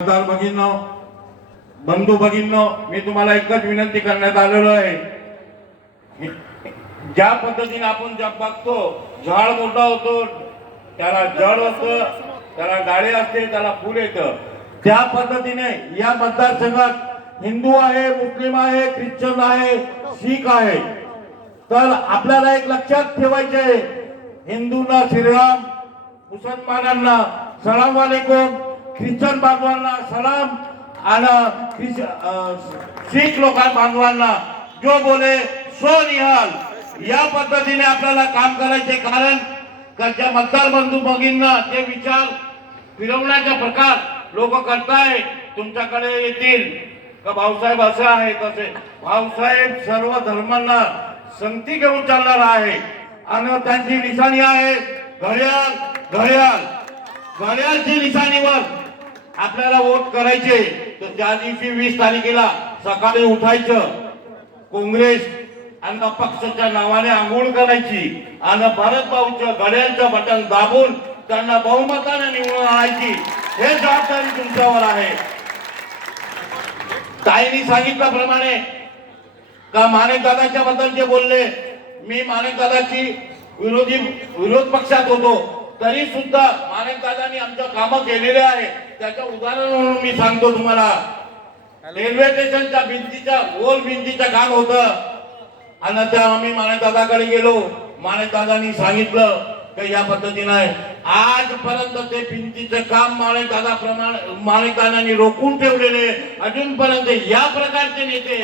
मतदार भगिनींनो, बंधू भगिनींनो, मी तुम्हाला एकच विनंती करण्यात आलेलो आहे. ज्या पद्धतीने आपण जब बघतो झाड मोठा होतो त्याला जड असतं, त्याला डाळे असते, त्याला फूल येतं, त्या पद्धतीने या मतदारसंघात हिंदू आहे, मुस्लिम आहे, ख्रिश्चन आहे, शीख आहे. तर आपल्याला एक लक्षात ठेवायचे, हिंदूंना श्रीराम, मुसलमानांना सलाम वालेकुम, ख्रिश्चन बांधवांना सलाम आणि शीख बांधवांना जो बोले सो निहाल. या पद्धतीने आपल्याला काम करायचे. कारण त्या मतदार बंधू भगिनींना ते विचार फिरवण्याचा प्रकार लोक करताय. तुमच्याकडे येतील का भाऊसाहेब असं आहे तसे. भाऊसाहेब सर्व धर्मांना संगती घेऊन चालणार आहे आणि त्यांची निशाणी आहे घड्याळ. घड्याळ घड्याळची निशाणीवर आपल्याला वोट करायचे. तर त्या दिवशी 20 तारखेला सकाळी उठायचं, काँग्रेस आणि अपक्षाच्या नावाने आंघोळ करायची आणि भारत भाऊच्या घड्याळचं बटन दाबून त्यांना बहुमताने निवडून आणायची. हे जबाबदारी तुमच्यावर आहे. ताईंनी सांगितल्याप्रमाणे का माणिक दादाच्या बद्दल जे बोलले, मी माणिक दादाची विरोध पक्षात होतो तरी सुद्धा माणिक दादांनी आमचं कामं केलेले आहे. त्याचं उदाहरण म्हणून मी सांगतो तुम्हाला. रेल्वे स्टेशनच्या भिंतीच्या गोल भिंतीचं काम होतं आणि त्या आम्ही माणिक दादाकडे गेलो. माणिक दादांनी सांगितलं की या पद्धतीने आजपर्यंत ते भिंतीचं काम माणिक दादांनी रोखून ठेवलेले. अजूनपर्यंत या प्रकारचे नेते,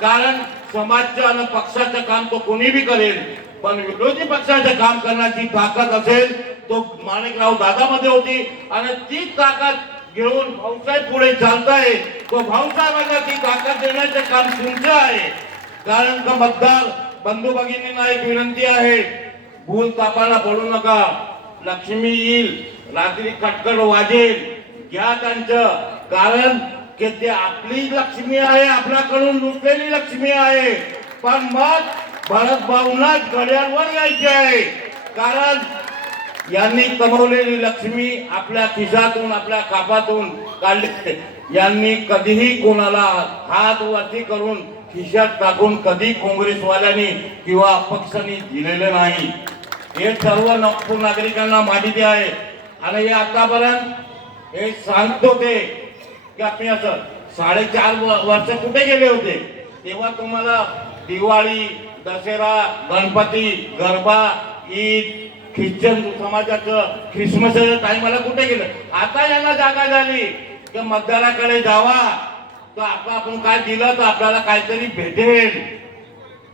कारण समाजचं आणि पक्षाचं काम तो कोणी बी करेल, पण विरोधी पक्षाचं काम करण्याची ताकद असेल तो माणिकराव दादामध्ये होती. आणि ती ताकद घेऊन भाऊसाहेब पुढे चालताय. तो भाऊसाहेबांना ती ताकद देण्याचे काम तुमचं आहे. कारण का मतदार बंधू भगिनींना एक विनंती आहे, भूल तापाला पडू नका. लक्ष्मी येईल, रात्री कटकट वाजेल, घ्या त्यांचं. कारण की ते आपली लक्ष्मी आहे, आपल्याकडून लुटलेली लक्ष्मी आहे. पण मग भरत भाऊंनाच घड्याळवर यायचे आहे. कारण यांनी कमवलेली लक्ष्मी आपल्या खिशातून, आपल्या कापातून काढली. यांनी कधीही कोणाला हात वरती करून खिशात टाकून कधी काँग्रेसवाल्यांनी किंवा अपक्षांनी दिलेले नाही. हे सर्व नागपूर नागरिकांना माहिती आहे. आणि हे आतापर्यंत हे सांगतो ते की आपण असं 4.5 वर्ष कुठे गेले होते, तेव्हा तुम्हाला दिवाळी, दसरा, गणपती, गरबा, ईद, ख्रिश्चन समाजाचं ख्रिसमसच्या टाइमला कुठे गेलं. आता यांना जागा झाली की मतदाराकडे जावा, तर आपण काय दिलं तर आपल्याला काहीतरी भेटेल.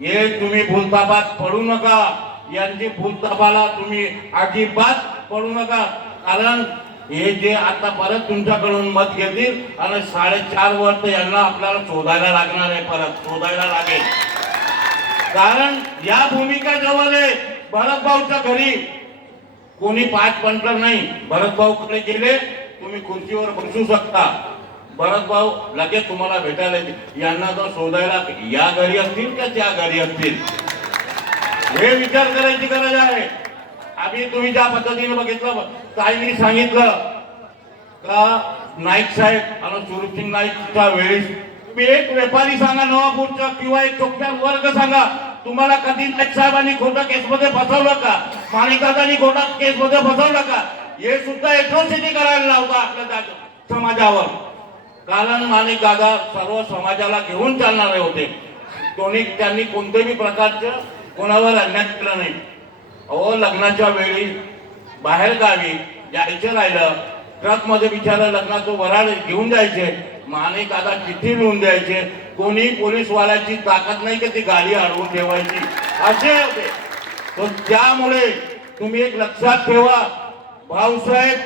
हे तुम्ही भूलतापात पडू नका. यांची भूलतापाला तुम्ही अजिबात पडू नका. कारण हे जे आता परत तुमच्याकडून मत घेतील आणि 4.5 वर्ष यांना आपल्याला शोधायला लागणार आहे, परत शोधायला लागेल. कारण या भूमिका जवळ आहे. भरत भाऊच्या घरी कोणी 5 पंटर नाही. भरत भाऊकडे गेले तुम्ही खुर्चीवर बसू शकता. भरत भाऊ लगेच तुम्हाला भेटायला येतील. यांना जर शोधायला या घरी असतील का त्या घरी असतील हे विचार करायची गरज आहे. आम्ही तुम्ही ज्या पद्धतीने बघितलं, ताईंनी सांगितलं का नाईक साहेब आणि सुरसिंग नाईकच्या वेळेस तुम्ही एक व्यापारी सांगा नवापूरचा किंवा एक चोक्यार वर्ग सांगा, तुम्हाला कधी नाईक साहेबांनी खोटा केसमध्ये फसवलं का, माणिकदादांनी खोटा केसमध्ये फसवलं का. हे सुद्धा एट्रोसिटी करायला लावता आपल्या समाजावर. कारण माणिक दादा सर्व समाजाला घेऊन चालणारे होते. त्यांनी कोणत्याही प्रकारचं कोणावर अन्याय केला नाही. अहो, लग्नाच्या वेळी बाहेर गावी जायचं राहिलं, ट्रक मध्ये बिचारा लग्नाचं वराड घेऊन जायचे. माणिक दादा चिठ्ठी लिहून द्यायचे. कोणी पोलीसवाल्याची ताकद नाही की ती गाडी अडवून ठेवायची, असे होते. तर त्यामुळे तुम्ही एक लक्षात ठेवा, भाऊसाहेब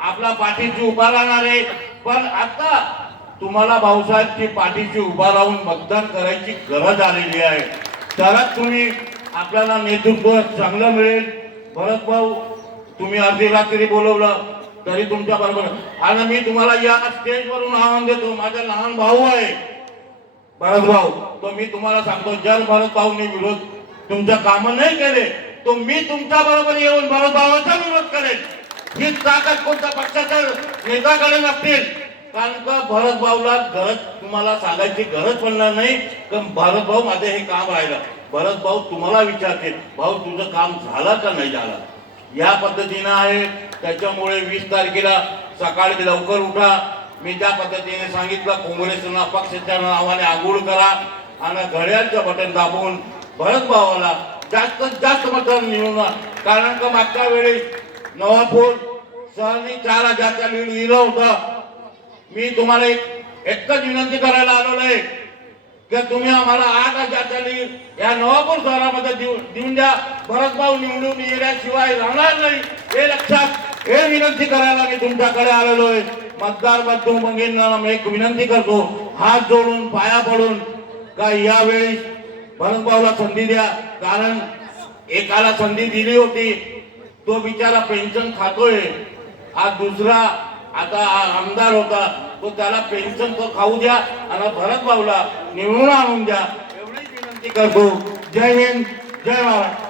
आपला पाठीशी उभा राहणार आहे. पण आता तुम्हाला भाऊसाहेबची पाठीशी उभा राहून मतदान करायची गरज आलेली आहे. तरच तुम्ही आपल्याला नेतृत्व चांगलं मिळेल. भरत भाऊ, तुम्ही अर्धी रात्री बोलवलं तरी तुमच्या बरोबर. आणि मी तुम्हाला या स्टेजवरून आव्हान देतो, माझा लहान भाऊ आहे भरत भाऊ, तो मी तुम्हाला सांगतो, जर भरत भाऊने विरोध तुमच्या काम नाही केले तो मी तुमच्या बरोबर येऊन भरत भावाचा विरोध करेल. ही ताकद कोणत्या पक्षाच्या नेत्याकडे नसतील. कारण का भरत भाऊला गरज तुम्हाला सांगायची गरज पडणार नाही, कारण भरत भाऊ माझे हे काम राहिलं. भरत भाऊ तुम्हाला विचारते, भाऊ तुझं काम झालं का नाही झालं, या पद्धतीनं आहे. त्याच्यामुळे 20 तारखेला सकाळी लवकर उठा. मी त्या पद्धतीने सांगितलं, काँग्रेसना पक्षाच्या नावाने आंघोळ करा आणि घड्याळचं बटन दाबून भरत भावाला जास्तीत जास्त मतदान निवडून आणा. कारण का मागच्या वेळी नवापूर सहनी 4000चा लीड दिलं होतं. मी तुम्हाला एकच विनंती करायला आलेलो आहे की तुम्ही आम्हाला 8000चा लीड या नवापूर शहरामध्ये देऊन द्या. भरत भाऊ निवडून येण्याशिवाय राहणार नाही, हे लक्षात, हे विनंती करायला मी तुमच्याकडे आलेलो आहे. मतदार बंधू भगिनींना मी एक विनंती करतो, हात जोडून पाया पडून, का यावेळी भरत भाऊला संधी द्या. कारण एकाला संधी दिली होती, तो बिचारा पेन्शन खातोय. आज दुसरा आता आमदार होता, तो त्याला पेन्शन तो खाऊ द्या आणि भरत भाऊला निवडून आणून द्या, एवढीच विनंती करतो. जय हिंद, जय महाराष्ट्र.